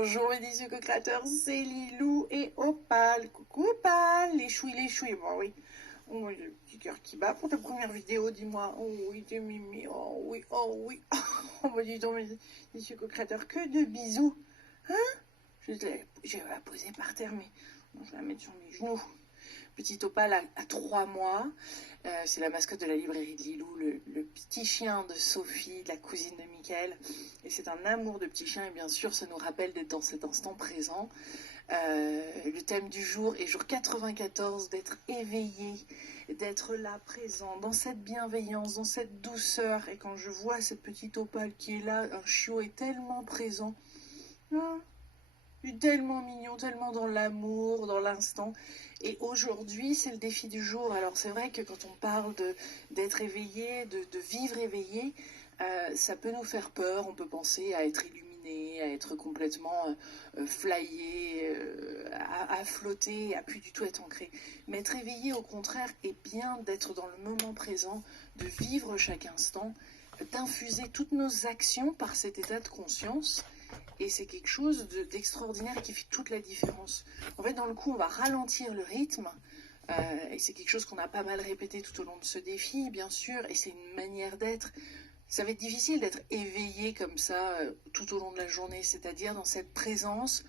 Bonjour mes délicieux co-créateurs, c'est Lilou et Opal. Coucou Opal, les chouilles, bon oui. Oh, le petit cœur qui bat pour ta première vidéo, dis-moi. Oh oui, t'es mimi, oh oui, oh oui. Oh bah dis donc mes délicieux co-créateurs, que de bisous. Hein? Je vais la poser par terre, mais non, je vais la mettre sur mes genoux. Petit Opal a 3 mois. C'est la mascotte de la librairie de Lilou, le petit chien de Sophie, la cousine de Mickaël. Et c'est un amour de petit chien et bien sûr ça nous rappelle d'être dans cet instant présent. Le thème du jour est jour 94, d'être éveillé, d'être là présent, dans cette bienveillance, dans cette douceur. Et quand je vois cette petite Opal qui est là, un chiot est tellement présent. Ah, tellement mignon, tellement dans l'amour, dans l'instant. Et aujourd'hui, c'est le défi du jour. Alors c'est vrai que quand on parle d'être éveillé, de vivre éveillé, ça peut nous faire peur. On peut penser à être illuminé, à être complètement flyé, à flotter, à plus du tout être ancré. Mais être éveillé, au contraire, est bien d'être dans le moment présent, de vivre chaque instant, d'infuser toutes nos actions par cet état de conscience. Et c'est quelque chose d'extraordinaire qui fait toute la différence. En fait, dans le coup, on va ralentir le rythme. Et c'est quelque chose qu'on a pas mal répété tout au long de ce défi, bien sûr. Et c'est une manière d'être. Ça va être difficile d'être éveillé comme ça tout au long de la journée. C'est-à-dire dans cette présence,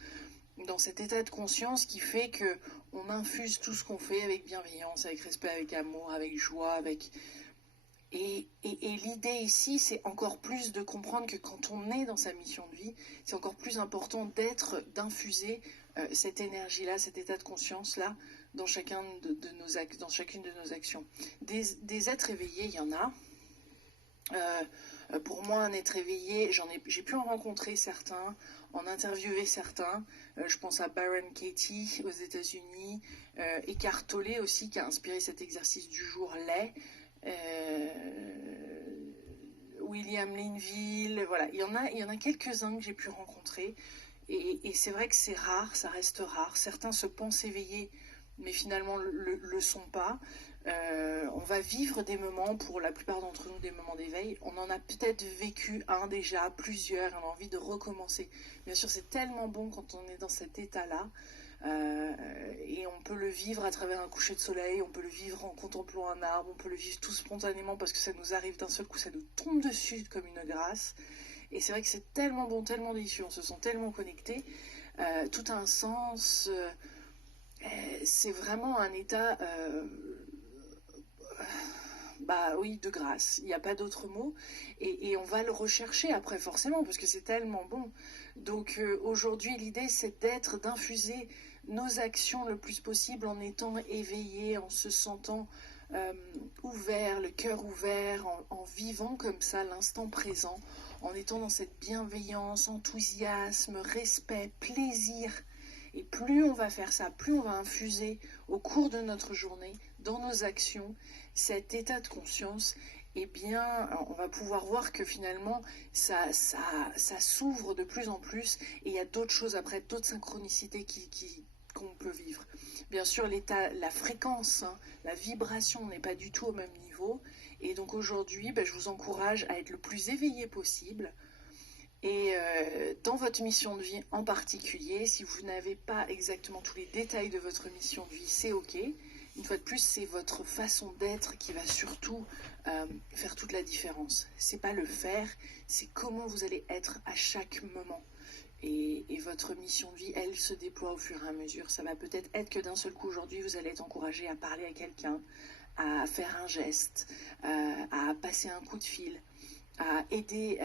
dans cet état de conscience qui fait qu'on infuse tout ce qu'on fait avec bienveillance, avec respect, avec amour, avec joie, avec... Et l'idée ici, c'est encore plus de comprendre que quand on est dans sa mission de vie, c'est encore plus important d'infuser cette énergie-là, cet état de conscience-là, dans chacune de nos actions. Des êtres éveillés, il y en a. Pour moi, un être éveillé, j'ai pu en rencontrer certains, en interviewer certains. Je pense à Byron Katie aux États-Unis, Eckhart Tolle aussi, qui a inspiré cet exercice du jour lait. William Linville, voilà, il y en a quelques-uns que j'ai pu rencontrer et c'est vrai que c'est rare, ça reste rare. Certains se pensent éveillés, mais finalement le sont pas. On va vivre des moments, pour la plupart d'entre nous, des moments d'éveil. On en a peut-être vécu un déjà, plusieurs, on a envie de recommencer. Bien sûr, c'est tellement bon quand on est dans cet état-là. Et on peut le vivre à travers un coucher de soleil, on peut le vivre en contemplant un arbre, on peut le vivre tout spontanément parce que ça nous arrive d'un seul coup, ça nous tombe dessus comme une grâce. Et c'est vrai que c'est tellement bon, tellement délicieux, on se sent tellement connecté, tout a un sens, c'est vraiment un état, bah oui, de grâce, il n'y a pas d'autre mot, et on va le rechercher après forcément, parce que c'est tellement bon. Donc aujourd'hui, l'idée c'est d'infuser nos actions le plus possible en étant éveillé, en se sentant ouvert, le cœur ouvert, en vivant comme ça l'instant présent, en étant dans cette bienveillance, enthousiasme, respect, plaisir. Et plus on va faire ça, plus on va infuser au cours de notre journée, dans nos actions, cet état de conscience, eh bien, on va pouvoir voir que finalement, ça s'ouvre de plus en plus, et il y a d'autres choses après, d'autres synchronicités qu'on peut vivre. Bien sûr, la fréquence, la vibration n'est pas du tout au même niveau, et donc aujourd'hui, je vous encourage à être le plus éveillé possible. Et dans votre mission de vie en particulier, si vous n'avez pas exactement tous les détails de votre mission de vie, c'est ok. Une fois de plus, c'est votre façon d'être qui va surtout faire toute la différence. C'est pas le faire, c'est comment vous allez être à chaque moment. Et votre mission de vie, elle se déploie au fur et à mesure. Ça va peut-être être que d'un seul coup aujourd'hui, vous allez être encouragé à parler à quelqu'un, à faire un geste, à passer un coup de fil, à aider,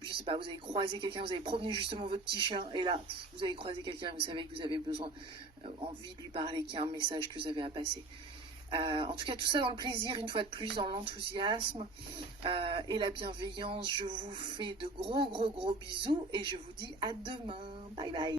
je sais pas, vous avez croisé quelqu'un, vous avez promené justement votre petit chien, et là, vous avez croisé quelqu'un, vous savez que vous avez besoin, envie de lui parler, qu'il y a un message que vous avez à passer. En tout cas, tout ça dans le plaisir, une fois de plus, dans l'enthousiasme et la bienveillance. Je vous fais de gros bisous, et je vous dis à demain. Bye bye.